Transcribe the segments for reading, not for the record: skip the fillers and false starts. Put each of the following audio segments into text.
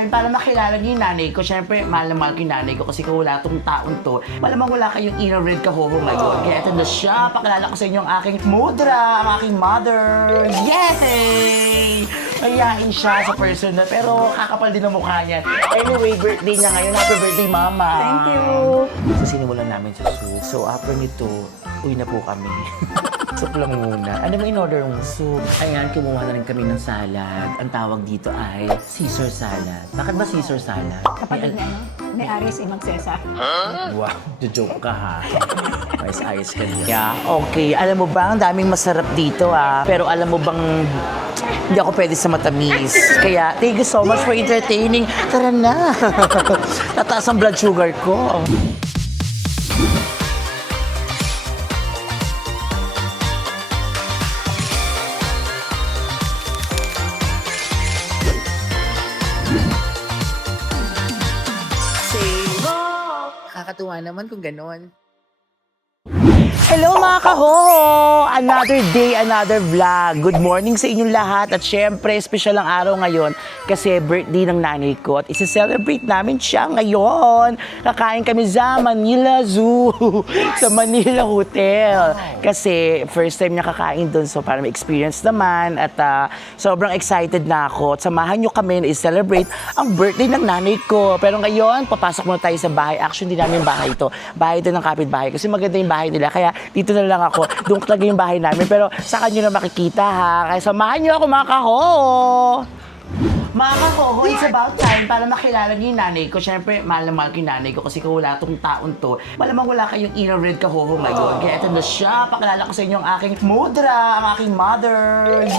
time para makilala niyo yung nanay ko. Siyempre, mahal na mahal ko yung nanay ko kasi kung wala tong taon to, malamang wala kayong inner red kahoho ngayon. Kaya ito na siya. Pakilala ko sa inyo ang aking mudra, ang aking mother. Yay! Mayayain siya sa personal, pero kakapal din ang mukha niya. Anyway, birthday niya ngayon. Happy birthday, Mama! Thank you. So, sinimulan namin sa soup. So, after nito, uwi na po kami. Soup lang muna. Ano mo in-order mo? Soup. Ayan, kumuha na rin kami ng salad. Ang tawag dito ay Caesar salad. Bakit ba Caesar salad? Kapatid niya, no? May Aris Imag Cesar. Wow, joke ka ha. Ayos ka niya. Yeah, okay. Alam mo ba, ang daming masarap dito ah. Pero alam mo bang hindi ako pwede sa matamis. Kaya, thank you so much for entertaining. Tara na. Tataas ang blood sugar ko. Kakatuwa naman kung ganon. Hello mga kahoho! Another day, another vlog. Good morning sa inyong lahat. At syempre, special ang araw ngayon kasi birthday ng nanay ko. At isi-celebrate namin siya ngayon. Kakain kami sa Manila Zoo, sa Manila Hotel. Kasi first time niya kakain doon, so para ma-experience naman. At sobrang excited na ako. At samahan niyo kami na i-celebrate ang birthday ng nanay ko. Pero ngayon, papasok muna tayo sa bahay. Actually, hindi namin bahay ito. Bahay ito ng kapitbahay kasi maganda yung bahay nila. Kaya dito na lang ako. Doon talaga yung bahay namin. Pero saka nyo na makikita ha. Kaya samahan nyo ako mga kaho! Mga kahoho, it's about time para makilala niyo yung nanay ko. Siyempre, mahal na mahal ko yung nanay ko kasi kung wala tong taon to, malamang wala kayong inner red kahoho ngayon. Kaya ito na siya. Pakilala ko sa inyo ang aking mudra, ang aking mother.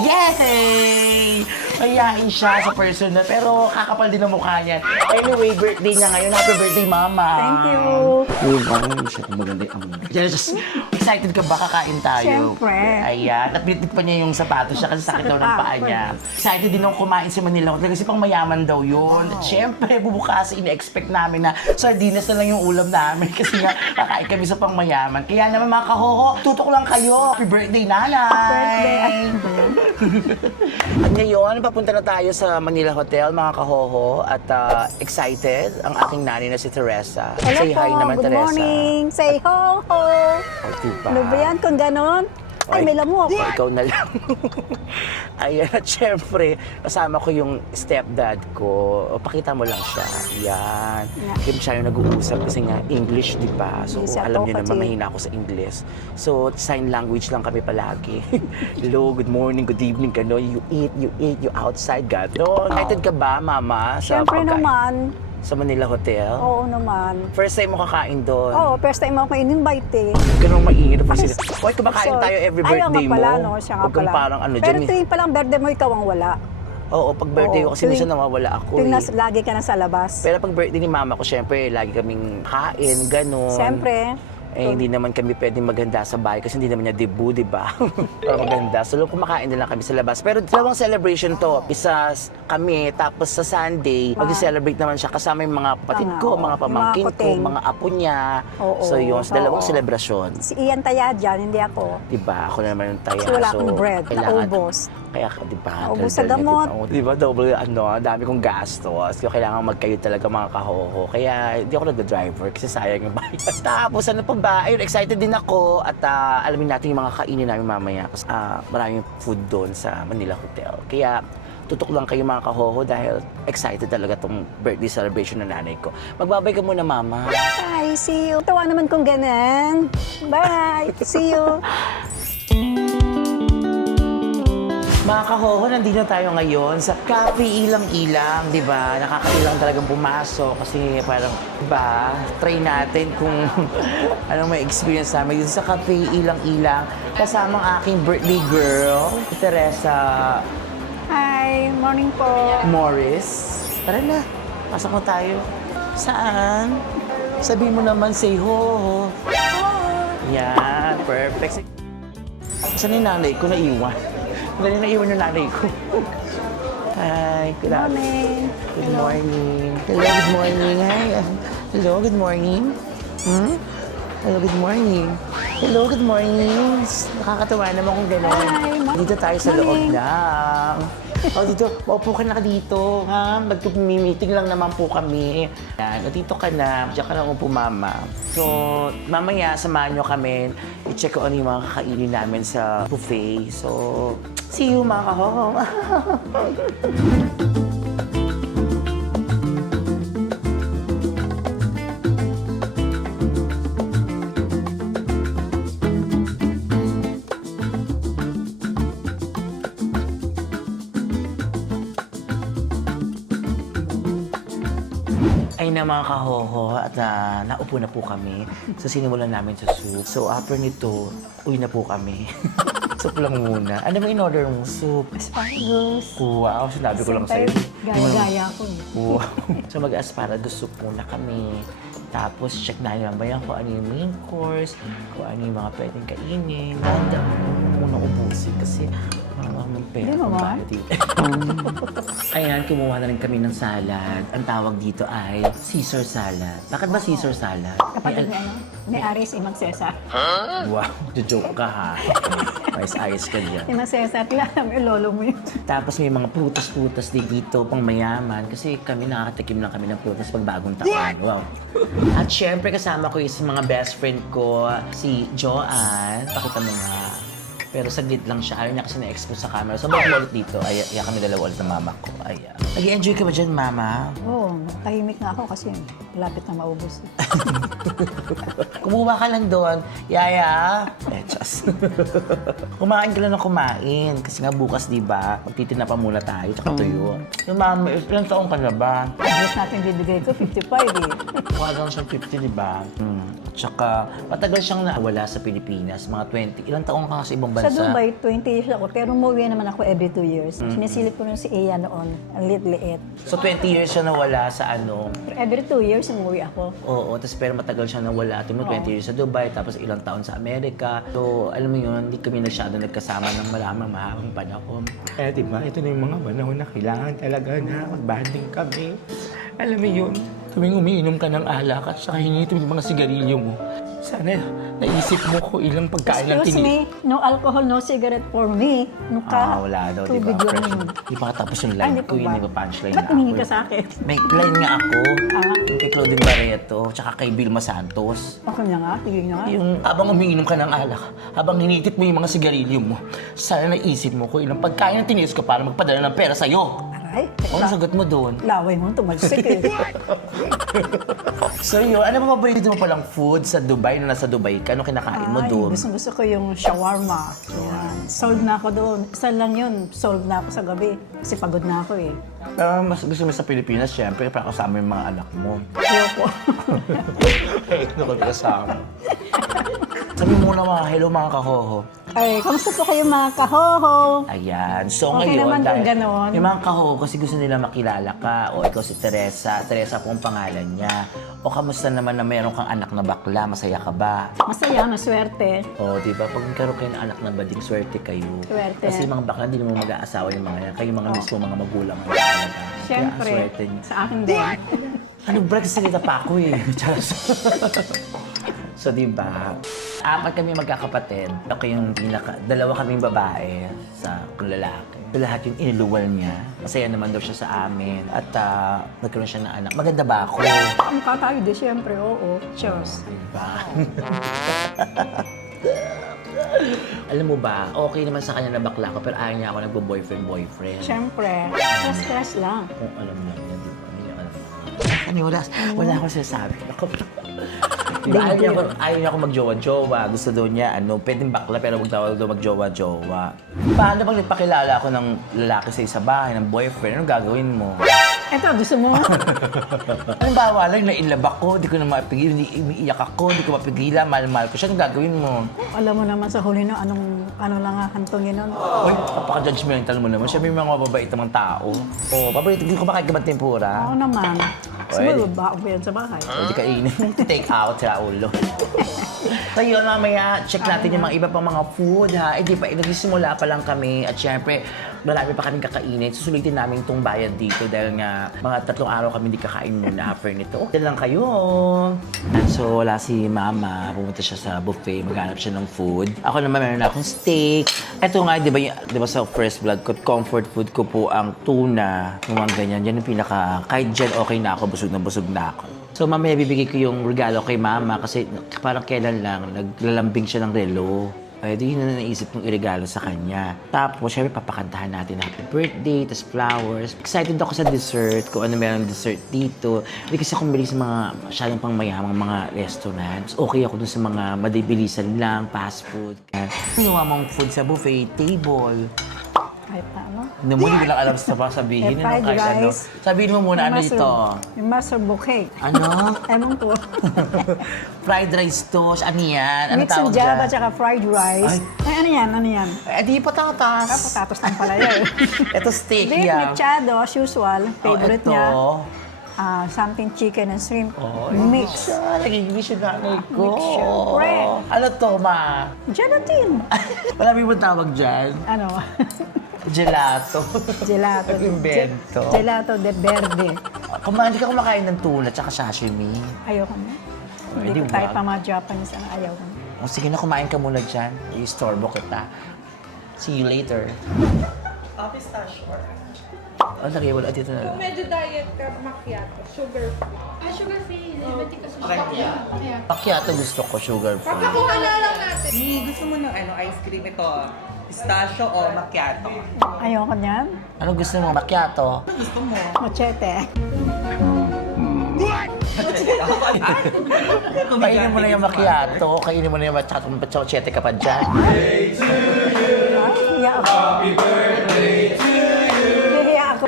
Yay! Mayayain siya sa personal, pero kakapal din ang mukha niya. Anyway, birthday niya ngayon. Happy birthday, Mama! Thank you. Uy, parang siya kung maganda yung just excited ka ba kakain tayo? Siyempre. Ayan. At binitbit pa niya yung sapatos siya kasi sakit daw ng paa niya. Excited din ako kumain sa Manila Hotel kasi pang mayaman daw yun. At syempre, bubukas, ine-expect namin na sardinas na lang yung ulam namin kasi nga kakain kami sa pang mayaman. Kaya naman mga kahoho, tutok lang kayo. Happy birthday, nanay! At ngayon, papunta na tayo sa Manila Hotel, mga kahoho. At excited ang aking nanay na si Teresa. Hello Say po. hi naman, Good Teresa. morning. Say ho ho. Oh, diba? Ano ba yan kung ganon? Ay, may lamok. Oh, ikaw na lang. Ayan, at syempre, kasama ko yung stepdad ko. O, pakita mo lang siya. Yan. Kaya siya yung nag-uusap kasi nga English, di ba? So, Yes, alam ako niyo naman, kasi. mahina ako sa English. So, sign language lang kami palagi. Hello, good morning, good evening, gano. You eat, you outside, gano. Excited ka ba, Mama? Sa Siyempre pagkain? naman. Sa Manila Hotel? Oo naman. First time mo kakain doon? Oo, first time ako in-invite eh. Ganun mainit pa sila. Ay, Hoy, kumakain tayo every ayaw birthday nga pala, mo. no? Siya nga Huwag kang pala. parang ano Pero dyan. tuwing palang birthday mo, ikaw ang wala. Oo, pag birthday ko Oo, kasi minsan nawawala ako Tuwing eh. lagi ka na sa labas. Pero pag birthday ni mama ko, syempre, lagi kaming kain, ganun. Siyempre. Eh, hindi naman kami pwedeng maghanda sa bahay kasi hindi naman niya debut, di ba? Para maganda. So, kumakain din lang kami sa labas. Pero dalawang celebration to. Isa kami, tapos sa Sunday, mag-celebrate naman siya kasama yung mga kapatid ko, mga pamangkin Mga ko, kuting. mga apo niya. Oo, So, yun, sa dalawang oo. selebrasyon. Si Ian Taya dyan, hindi ako. Diba? Ako na naman yung taya. Kasi wala akong bread, kailangan- naubos. Kaya, diba? Naubos sa daldal niya, gamot. Diba? Diba? Double, dami kong gastos. Kaya kailangan magkayo talaga mga kahoho. Kaya, hindi ako nag-driver kasi sayang yung bayad. Tapos, ano pa ba? Ayun, excited din ako at alamin natin yung mga kainin namin mamaya. Kasi maraming food doon sa Manila Hotel. Kaya, tutok lang kayo mga kahoho dahil excited talaga tong birthday celebration ng nanay ko. Magbabay ka muna, Mama. Bye, see you. Tawa naman kung ganun. Bye, see you. Mga kahoho, nandito tayo ngayon sa Cafe Ilang-Ilang, di ba? Nakakailang talagang pumasok kasi parang, di ba? Try natin kung anong may experience namin dito sa Cafe Ilang-Ilang. Kasama ang aking birthday girl, Teresa Hi, morning po. Morris. Tara na, pasok na tayo. Saan? Sabihin mo naman, say ho. Yan, perfect. Saan yung nanay ko naiwan? Dali naiwan yung nanay ko. Hi, good Morning. Good morning. Hello, good morning. Hi. Hello, good morning. Hello, good morning. Hello, good morning. Nakakatawa naman kung gano'n. Hi, Dito tayo sa loob lang. O dito, maupo ka na dito, ha? Mag-meeting lang naman po kami. Yan, o dito ka na. Diyan ka na upo, mama. So, mamaya, samahan nyo kami. I-check ko ano yung mga kakainin namin sa buffet. So, see you, mga kahong. Ay na mga kahoho at naupo na po kami. So sinimulan namin sa soup. So after nito, uwi na po kami. Soup lang muna. Ano ba in-order mong soup? Asparagus. Wow, sinabi ko lang sa'yo. Gaya-gaya ko eh. Wow. So mag-asparagus soup muna kami. Tapos check na yung bayan kung ano yung main course, kung ano yung mga pwedeng kainin. Handa ko muna ubusin kasi ng pera. Di ba, Ma? Ayan, kumuha na rin kami ng salad. Ang tawag dito ay Caesar salad. Bakit ba Caesar salad? Kapatid ni ano, ni Aris Imang Cesar. Wow, joke ka ha. Ayos ka dyan. Imang Cesar, kilala mo yung lolo mo yun. Tapos may mga prutas-prutas din dito, pang mayaman. Kasi kami nakakatikim lang kami ng prutas pag bagong taon. Wow. At syempre kasama ko yung mga best friend ko, si Joanne. Pakita mo nga. Pero saglit lang siya. Ayaw niya kasi na-expose sa camera. So, balik mo ulit dito. Ay, kami dalawa ulit ng mama ko. Ayan. Nag-enjoy ka ba dyan, mama? Oo, tahimik na ako kasi malapit na maubos. Kumuha ka lang doon. Yaya. Just. Kumain ka lang ng kumain. Kasi nga bukas, di ba? Magtitina pa muna tayo. Tsaka tuyo. Yung mama, ilang taong ka na ba? Address natin bibigay ko, 55 eh. Mukha lang siyang 50, di ba? Tsaka, matagal siyang nawala sa Pilipinas. Mga 20. Ilang taong ka sa ibang bansa? Sa Dubai, 20 years ako, pero umuwi naman ako every 2 years. Sinisilip ko rin si Iya noon, ang liit-liit. So, 20 years siya nawala sa ano? Pero every 2 years umuwi ako. Oo, tapos pero matagal siya nawala. Ito mo, 20 years sa Dubai, tapos ilang taon sa Amerika. So, alam mo yun, hindi kami masyado nagkasama ng mahabang panahon. Kaya diba, ito na yung mga panahon na kailangan talaga na mag-banding kami. Alam mo yun, tuwing umiinom ka ng alak at saka hinito yung mga sigarilyo mo. Sana naisip mo ko ilang pagkain lang Excuse me, no alcohol, no cigarette for me. No ka. wala daw, di Tubig ba? lang yun. Di pa katapos yung Ay, line hindi ko, po yun, ba? di ba punchline Ba't na tumingin ako. ka sa akin? May line nga ako. Ah. Yung kay Claudine Barreto, tsaka kay Vilma Santos. Ako niya nga, tigil niya nga. Yung habang umiinom ka ng alak, habang hinitit mo yung mga sigarilyo mo, sana naisip mo ko ilang pagkain ang tiniis ko para magpadala ng pera sa'yo. Aray, Ano sagot mo doon? laway mo, tumalsik eh. So yun, ano ba paborito mo palang food sa Dubai nung nasa Dubai ka? Ano kinakain mo doon? Gusto ko yung shawarma. Yan. Sold na ako doon. Isa lang yun, sold na ako sa gabi. Kasi pagod na ako eh. Mas gusto mo sa Pilipinas, syempre, para kasama yung mga anak mo. Ayoko. Ano ka kasama? Sabi mo na mga hello mga kahoho. Ay, kamusta po kayo mga kahoho? Ayan. So Okay ngayon, naman kung ganon. yung mga kahoho kasi gusto nila makilala ka. O ikaw si Teresa. Teresa po ang pangalan niya. O kamusta naman na mayroon kang anak na bakla? Masaya ka ba? Masaya, maswerte. O, di ba? Pag nagkaroon kayo ng anak na bading, swerte kayo. Swerte. Kasi yung mga bakla, hindi naman mag-aasawa yung mga yan. Kayo mga mismo mga magulang. ang talaga. Siyempre, Kaya, swerte niyo. sa akin din. Ano, break salita pa ako eh. Charas. So, di ba? Apat kami magkakapatid. Ako yung dalawa kaming babae sa lalaki. Lahat yung iniluwal niya. Masaya naman daw siya sa amin. At nagkaroon siya ng anak. Maganda ba ako? Mukha tayo din, siyempre, oo. Cheers. Diba? Alam mo ba, okay naman sa kanya na bakla ko, pero ayaw niya ako nagbo-boyfriend. Siyempre, stress lang. Kung alam niya, di ba? Hindi niya alam. Ano, wala akong sinasabi. Ako, diba, ayaw niya ako magjowa-jowa. Gusto daw niya, pwedeng bakla pero huwag daw magjowa-jowa. Paano pag nagpakilala ako ng lalaki sa isa bahay, ng boyfriend, anong gagawin mo? Eto, gusto mo? Anong bawa lang, na-inlove ako, di ko na mapigil, umiiyak ako, di ko mapigilan, mahal-mahal ko siya, anong gagawin mo? Alam mo naman sa huli no, ano lang ang hantongin nun. Uy, kapaka-judgmental mo naman. Siya may mga mababait namang tao. O, paborito, hindi ko makain ka ba tempura? Oo naman. Siguro, baon ko yan sa bahay. Pwede ka take out sa ulo. So yun, mamaya, check natin yung mga iba pang mga food, ha? Eh, di pa, nagsisimula pa lang kami. At syempre, marami pa kaming kakainin. Susulitin namin itong bayad dito dahil nga mga 3 araw kami hindi kakain muna after nito. Okay lang kayo. So, wala si Mama. Pumunta siya sa buffet. Maghanap siya ng food. Ako naman meron na akong steak. Ito nga, di ba sa first vlog ko, comfort food ko po ang tuna. Yung mga ganyan. Yan yung pinaka, kahit dyan okay na ako, busog na ako. So, mamaya bibigay ko yung regalo kay Mama kasi parang kailan lang, naglalambing siya ng relo. Ay, di yun na naisip kong iregalo sa kanya. Tapos, syempre, papakantahan natin happy birthday, tas flowers. Excited ako sa dessert, kung ano meron dessert dito. Hindi kasi ako bili sa mga masyadong pang mayamang mga restaurants. Okay ako dun sa mga madibilisan lang, fast food. Ginawa mong food sa buffet table. Kahit na ano. Hindi mo lang alam sa sabihin. Eh, fried rice. Sabihin mo muna ano ito. Yung mushroom bouquet. Ano? Ewan ko. Fried rice to. Ano yan? Ano Mix and tawag java dyan? tsaka fried rice. Ay, ano yan? Ano yan? Eh, di patatas. Patatos ng palaya eh. Ito steak Beef yan. mechado, as usual. Favorite ito. niya. Something chicken and shrimp. Mix. Nagigibis yung nanay ko. Mix, syempre. Ano to, ma? Gelatin. Wala mo tawag dyan? Ano? Gelato. Gelato. Nag-invento. Gelato de verde. Hindi ka kumakain ng tuna tsaka sashimi. Ayoko na. Ay, Hindi di ko ba? tayo pa mga Japanese. Ayaw ko na. O sige na, kumain ka muna dyan. I-storbo kita. See you later. Pistachio. Lagay, wala dito na lang. Kung medyo diet ka, macchiato, sugar free. Sugar-free. Hindi kasi sugar. Macchiato gusto ko, sugar free. Papakuha na lang natin. Gusto mo ng ice cream ito? Pistachio o macchiato? Ayoko niyan. Ano gusto mo? Macchiato? Gusto mo? Machete. Kainin mo na yung macchiato. Kainin mo na yung macchiato. Machete ka pa dyan. Hiya ako. Happy birthday to you. Hiya ako.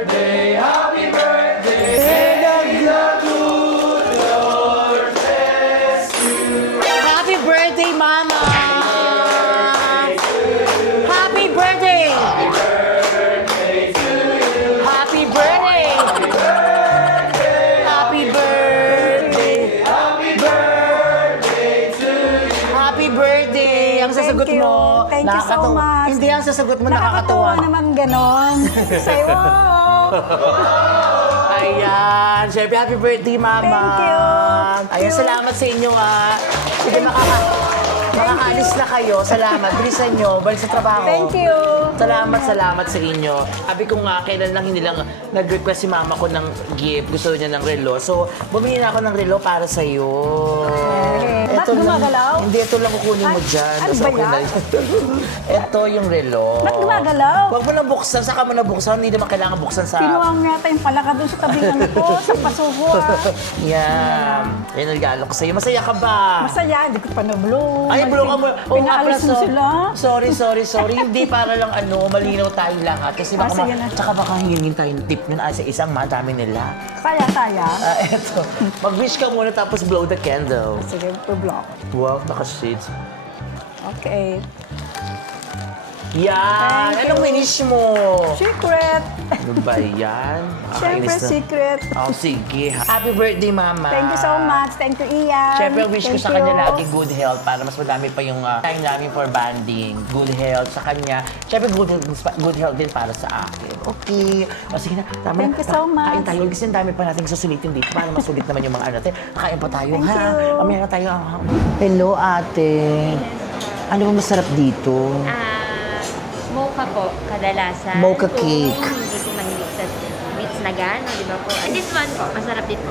Happy birthday, Mama! Happy birthday! Happy birthday! Happy birthday! Happy birthday! Ang sasagot Thank you. mo, Thank you so nakakatawa. much. Hindi, ang sasagot mo Nakakatawa nakakatawa. naman ganon. Sa'yo. Ayan. Siyempre, happy birthday, Mama. Thank you. Ayan, salamat sa inyo, ha. Sige, makakaalis na kayo. Salamat. Bilisan nyo. Balik sa trabaho. Thank you. Salamat sa inyo. Sabi ko nga, kailan lang hindi lang nag-request si Mama ko ng gift. Gusto niya ng relo. So, bumili na ako ng relo para sa'yo. Ba't gumagalaw? Hindi, ito lang kukunin mo dyan. Ano Tapos ba okay na yan? Ito yung relo. Ba't gumagalaw? Huwag mo na buksan. Saka mo na buksan. Hindi naman kailangan buksan sa... Pinuwang yata yung palaka doon sa tabi ng ko, sa pasuko. Yan. Yan ang regalo ko sa'yo. Masaya ka ba? Masaya, hindi ko pa na-blow. Ay, bro ka mo. Oo nga pala, Pinaalis mo sila. Sorry. Hindi para lang malinaw tayo lahat. Kasi baka, sige na. tsaka baka hingin tayo ng tip nun sa isang madami nila. Saya. Eto. Mag-wish ka muna tapos blow the candle. Sige, per-block. Wow, naka-shades. Okay. Yan! Thank Anong you. wish mo? Secret. Ano ba yan? Siyempre, Nakakainis na. secret. Oh, sige. Happy birthday, Mama. Thank you so much. Thank you, Ian. Siyempre, ang wish ko Thank sa kanya you. lagi good health para mas madami pa yung time namin for banding. Good health sa kanya. Siyempre, good health din para sa akin. Okay. O sige na. Tama Thank na. you so much. Kain tayo. Kasi ang dami pa natin susulitin dito para masulit naman yung mga ano natin. Kain pa tayo, Thank ha? you. Mamaya na tayo. Hello, ate. Ano ba masarap dito? Mocha po, kadalasan. Mocha Kung cake. hindi po mahilig sa sweets na gano, di ba po? This one po, masarap din po.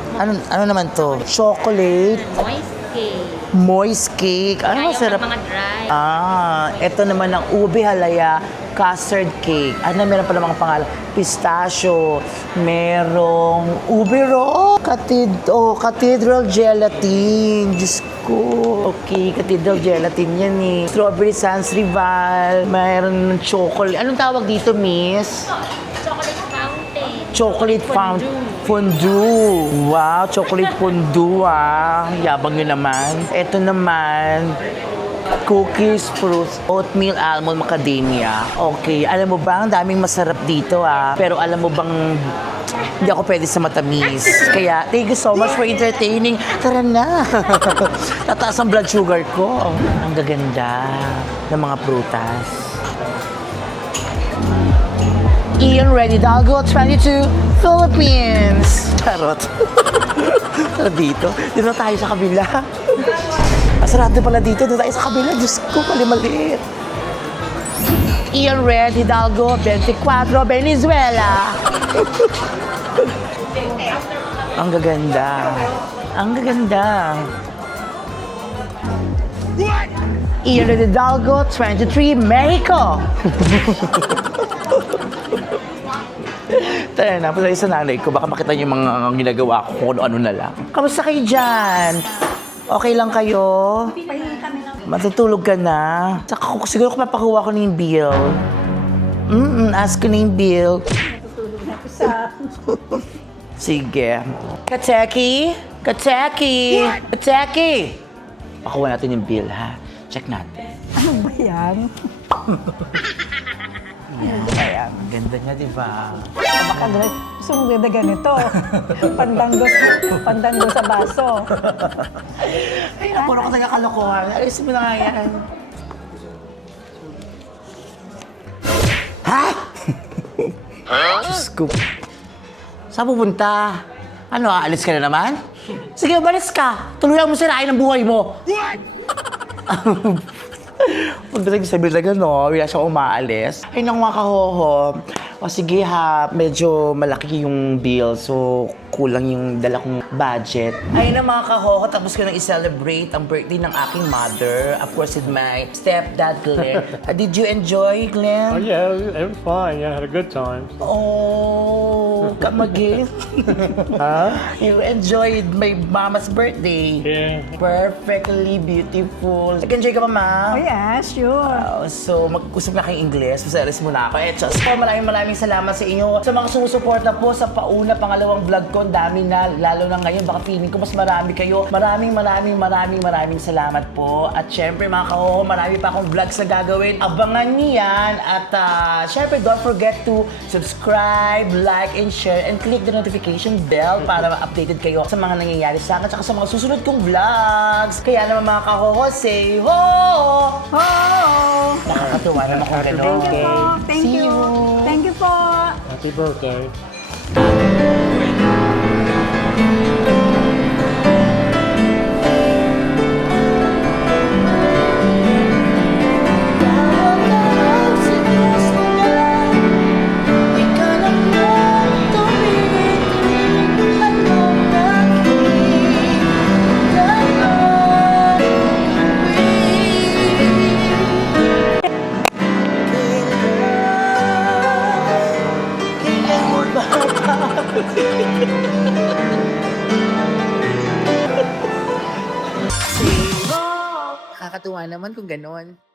Ano naman to? Chocolate. Moist cake. Moist cake. Ano Ayaw masarap? ng mga dry. Ito naman ang ube halaya custard cake. Ano, meron pa namang pangalan? Pistachio. Merong ube roll. Cathedral gelatin. Diyos ko. Okay, cathedral gelatin yan eh. Strawberry sans rival. Mayroon ng chocolate. Anong tawag dito, miss? Chocolate fountain. Chocolate fondue. Wow, chocolate fondue ah. Yabang yun naman. Ito naman, cookies, fruits, oatmeal, almond, macadamia. Okay, alam mo ba, ang daming masarap dito ah. Pero alam mo bang hindi ako pwede sa matamis. Kaya, thank you so much for entertaining. Tara na. Tataas ang blood sugar ko. Ang gaganda ng mga prutas. Ian Red Hidalgo, 22, Philippines. Charot. Dito tayo sa kabila. Sarado pala dito. Doon tayo sa kabila. Diyos ko, mali-maliit. Ian Red Hidalgo, 24, Venezuela. Ang gaganda. Ang gaganda. Ian Red Hidalgo, 23, Mexico. Tara na, punta sa nanay ko. Baka makita niyo yung mga ginagawa ko kung ano na lang. Kamusta kayo dyan? Okay lang kayo? Matutulog ka na? Saka siguro kung mapakuha ko na yung bill. Ask ko na yung bill. Natutulog na isa. Sige. Kateki? Kateki? Kateki! Pakuha natin yung bill, ha? Check natin. Ano ba yan? Ayan, ang ganda niya, di ba? Baka gusto mong ganda ganito. Pandanggo sa baso. Ay, napuro ko taga kalokohan. Alisin mo na nga yan. Ha? Diyos ko. Saan pupunta? Ano, aalis ka na naman? Sige, umalis ka. Tuluyan mo sirain ang buhay mo. Huwag na sabihin na gano'n, wala siyang umaalis. Ay, nang mga kahoho. O sige ha, medyo malaki yung bill, so kulang yung dala kong budget. Ayun na mga kahoho, tapos ko nang i-celebrate ang birthday ng aking mother. Of course, with my stepdad, Glenn. Did you enjoy, Oh Glenn? yeah, it was fine. Yeah, I had a good time. Oh, come again. Huh? You enjoyed my mama's birthday. Yeah. Perfectly beautiful. Nag-enjoy ka pa, ma? Oh yeah, sure. So, mag-usap na kayong Ingles. Masalis mo na ako. Just po, maraming salamat sa inyo. Sa mga sumusuporta po sa pauna, pangalawang vlog ko, ang dami na, lalo na ngayon, baka feeling ko mas marami kayo. Maraming salamat po. At syempre, mga kahoho, marami pa akong vlogs na gagawin. Abangan niyo yan. At syempre, don't forget to subscribe, like, and share, and click the notification bell para ma-updated kayo sa mga nangyayari sa akin at sa mga susunod kong vlogs. Kaya naman, mga kahoho, say ho! Oh! Nakakatuwa naman kung gano'n. Thank you po. Thank See you. Thank you po. Happy birthday. Nakakatuwa naman kung gano'n.